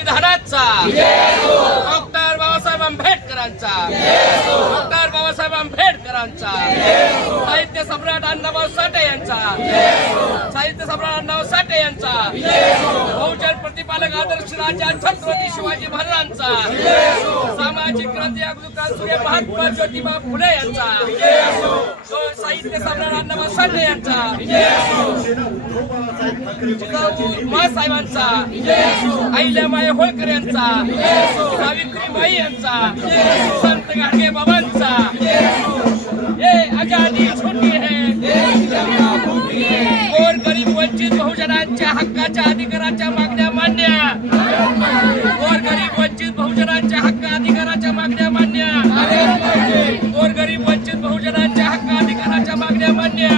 संविधानाचा, doctor Babasaheb आंबेडकरांचा, doctor Babasaheb आंबेडकरांचा, साहित्य सम्राट अण्णाभाऊ साठे यांचा, साहित्य सम्राट अण्णाभाऊ साठे यांचा, बहुजन प्रतिपालक आदर्श राजा छत्रपती शिवाजी महाराजांचा, सामाजिक क्रांती अग्रदूत सूर्य महात्मा ज्योतिबा फुले यांचा, साहित्य सम्राट अण्णाभाऊ साठे यांचा, साहेबांचा, अहिल्यामाई होळकर यांचा, सावित्रीबाई यांचा, संत गाडगे बाबांचा, ये आजादी छोटी है, गोर गरीब वंचित बहुजनांच्या हक्काच्या अधिकाराच्या मागण्या मान्य, गोर गरीब वंचित बहुजनांच्या हक्क अधिकाराच्या मागण्या मान्य, गोर गरीब वंचित बहुजनांच्या हक्क अधिकाराच्या मागण्या मान्य,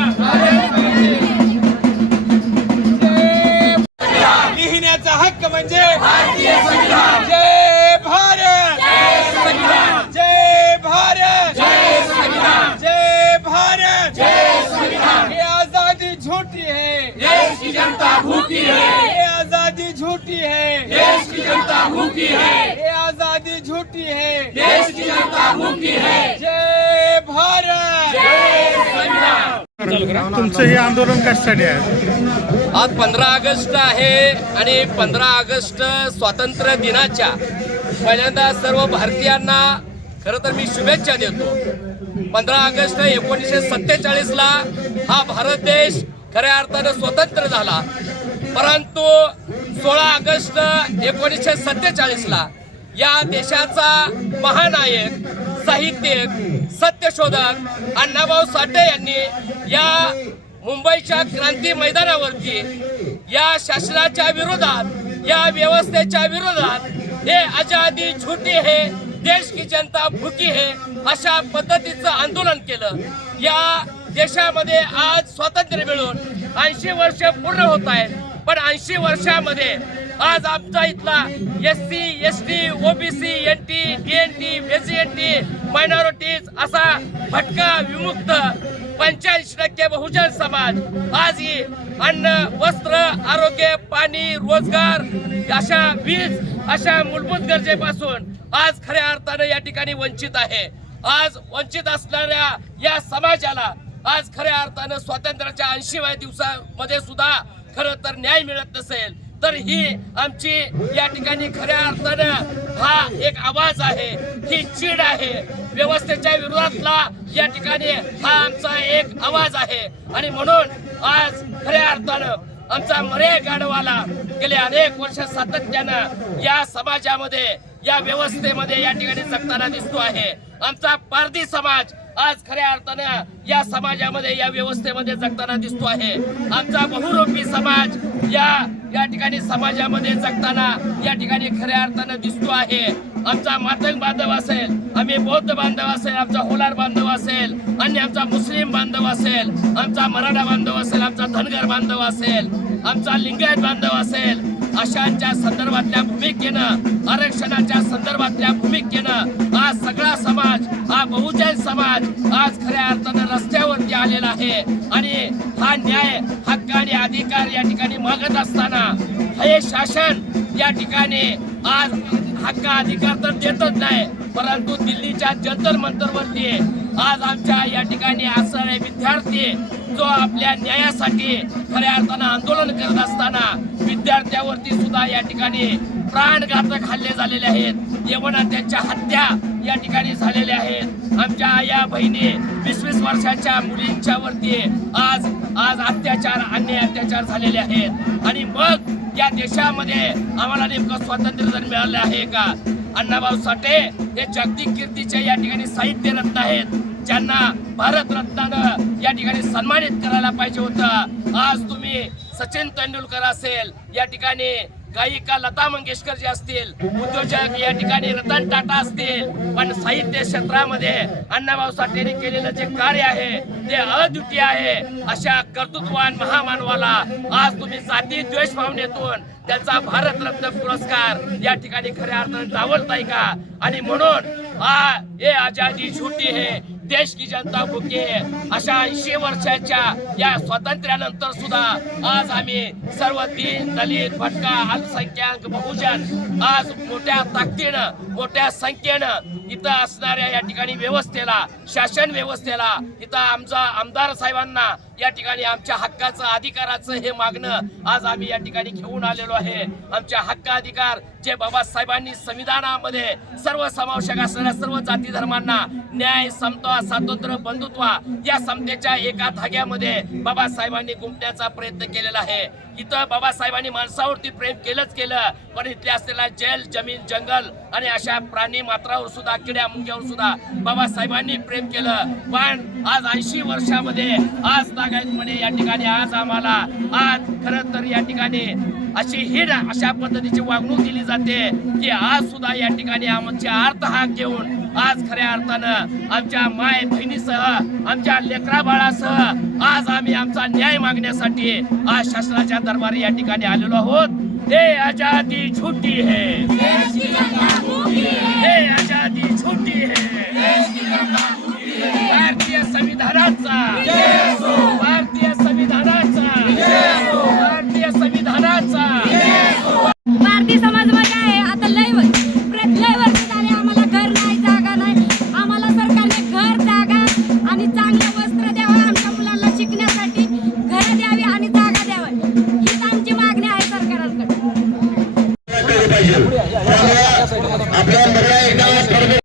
लिहिण्याचा हक्क म्हणजे भारतीय संविधान, जय भारत, जय संविधान, जय भारत, जय संविधान, जय भारत, जय संविधान। ये आजादी झूठी है, देश की जनता भूखी है, ये आजादी झूठी है, देश की जनता भूखी है, ये आजादी झूठी है, देश की जनता भूखी है, जय भारत, जय संविधान। तुमचं हे आंदोलन कशासाठी आहे? आज 15 ऑगस्ट आहे आणि 15 ऑगस्ट स्वातंत्र्य दिनाच्या पहिल्यांदा सर्व भारतीयांना खरं तर मी शुभेच्छा देतो। 15 ऑगस्ट 1947 ला हा भारत देश खऱ्या अर्थानं स्वतंत्र झाला, परंतु 16 ऑगस्ट 1947 ला या देशाचा महानायक, साहित्यिक, सत्यशोधक अण्णाभाऊ साठे यांनी या मुंबईच्या क्रांती मैदानावरती या शासनाच्या विरोधात, या व्यवस्थेच्या विरोधात, हे आजादी झूठी है, देश की जनता भूखी है अशा पद्धतीचं आंदोलन केलं। या देशामध्ये आज स्वातंत्र्य मिळून 80 वर्ष पूर्ण होत आहेत, पण 80 वर्षामध्ये आज आमचा इथला SC, ST, OBC, NT, DNT, BCNT, minorities असा भटका विमुक्त 85% बहुजन समाज आज ही अन्न, वस्त्र, आरोग्य, पाणी, रोजगार अशा वीज अशा मूलभूत गरजेपासून आज खऱ्या अर्थानं या ठिकाणी वंचित आहे। आज वंचित असणाऱ्या या समाजाला आज खऱ्या अर्थानं स्वातंत्र्याच्या 80व्या दिवसामध्ये सुद्धा खरं तर न्याय मिळत नसेल, तर ही आमची या ठिकाणी खऱ्या अर्थानं हा एक आवाज आहे, ही चीड आहे, व्यवस्थेच्या विरोधातला या ठिकाणी हा आमचा एक आवाज आहे। आणि म्हणून आज खऱ्या अर्थानं आमचा मरे गाढवाला गेले अनेक वर्ष सातत्यानं या समाजामध्ये, या व्यवस्थेमध्ये या ठिकाणी जगताना दिसतो आहे। आमचा पारधी समाज आज खऱ्या अर्थानं या समाजामध्ये, या व्यवस्थेमध्ये जगताना दिसतो आहे। आमचा बहुरूपी समाज या ठिकाणी समाजामध्ये जगताना या ठिकाणी खऱ्या अर्थानं दिसतो आहे। आमचा मातंग बांधव असेल, आम्ही बौद्ध बांधव असेल, आमचा होलार बांधव असेल, आणि आमचा मुस्लिम बांधव असेल, आमचा मराठा बांधव असेल, आमचा धनगर बांधव असेल, आमचा लिंगायत बांधव असेल, अशांच्या संदर्भातल्या भूमिकेनं, आरक्षणाच्या संदर्भातल्या भूमिकेनं आज सगळा समाज, हा बहुजन समाज आज खऱ्या अर्थानं रस्त्यावरती आलेला आहे। आणि हा न्याय, हक्क आणि अधिकार या ठिकाणी मागत असताना हे शासन या ठिकाणी आज हक्क अधिकार तर देतच नाही, परंतु दिल्लीच्या जंतर मंतरवरती आज आमच्या या ठिकाणी असणारे विद्यार्थी जो आपल्या न्यायासाठी खऱ्या अर्थानं आंदोलन करत असताना विद्यार्थ्यावरती सुद्धा या ठिकाणी प्राणघातक हल्ले झालेले आहेत, यवना त्यांच्या हत्या या ठिकाणी झालेल्या आहेत। आमच्या या बहिणी 20-20 वर्षाच्या मुलींच्या वरती आज अत्याचार, अन्याय अत्याचार झालेले आहेत। आणि मग या देशामध्ये आम्हाला नेमकं स्वातंत्र्य जर मिळालं आहे का? अण्णाभाऊ साठे हे जागतिक कीर्तीचे या ठिकाणी साहित्य रत्न आहेत, ज्यांना भारत रत्नानं या ठिकाणी सन्मानित करायला पाहिजे होतं। आज तुम्ही सचिन तेंडुलकर असेल, या ठिकाणी गायिका लता मंगेशकर जी असतील, उद्योजक या ठिकाणी रतन टाटा असतील, पण साहित्य क्षेत्रामध्ये अण्णाभाऊ साठेंनी केलेलं जे कार्य आहे ते अद्वितीय आहे। अशा कर्तृत्ववान महामानवाला आज तुम्ही जाती द्वेष भावनेतून त्यांचा भारतरत्न पुरस्कार या ठिकाणी खऱ्या अर्थाने डावलताय का? आणि म्हणून ये आजादी झूठी है, देश की जनता भुके है। अशा 80 वर्षाच्या या स्वातंत्र्यानंतर सुद्धा आज आम्ही सर्व दीन दलित भटका अल्पसंख्याक बहुजन आज मोठ्या ताकदीनं मोठ्या संख्येनं इथं असणाऱ्या या ठिकाणी व्यवस्थेला शासन व्यवस्थेला इथं आमचा आमदार साहेबांना या ठिकाणी आमच्या हक्काचं अधिकाराचं हे मागणं आज आम्ही या ठिकाणी घेऊन आलेलो आहे। आमच्या हक्क अधिकार जे बाबासाहेबांनी संविधानामध्ये सर्व समावेशक असणाऱ्या सर्व जाती धर्मांना न्याय समता स्वातंत्र्य बंधुत्व या समतेच्या एका धाग्यामध्ये बाबासाहेबांनी गुंफण्याचा प्रयत्न केलेला आहे। इथं बाबासाहेबांनी माणसावरती प्रेम केलंच केलं, पण इथले असलेला जेल जमीन जंगल आणि अशा प्राणी मात्रावर सुद्धा किड्या मुंग्यावर सुद्धा बाबासाहेबांनी प्रेम केलं। पण आज 80 वर्षामध्ये आज नागायतपणे या ठिकाणी आज आम्हाला आज खरं तर या ठिकाणी अशा पद्धतीची वागणूक दिली जाते की आज सुद्धा या ठिकाणी आमचे अर्थ हाक घेऊन आज खऱ्या अर्थानं आमच्या माय बहिणीसह आमच्या लेकरा बाळासह आज आम्ही आमचा न्याय मागण्यासाठी आज शासनाच्या दरबारी या ठिकाणी आलेलो आहोत। हे आजादी झुटी है।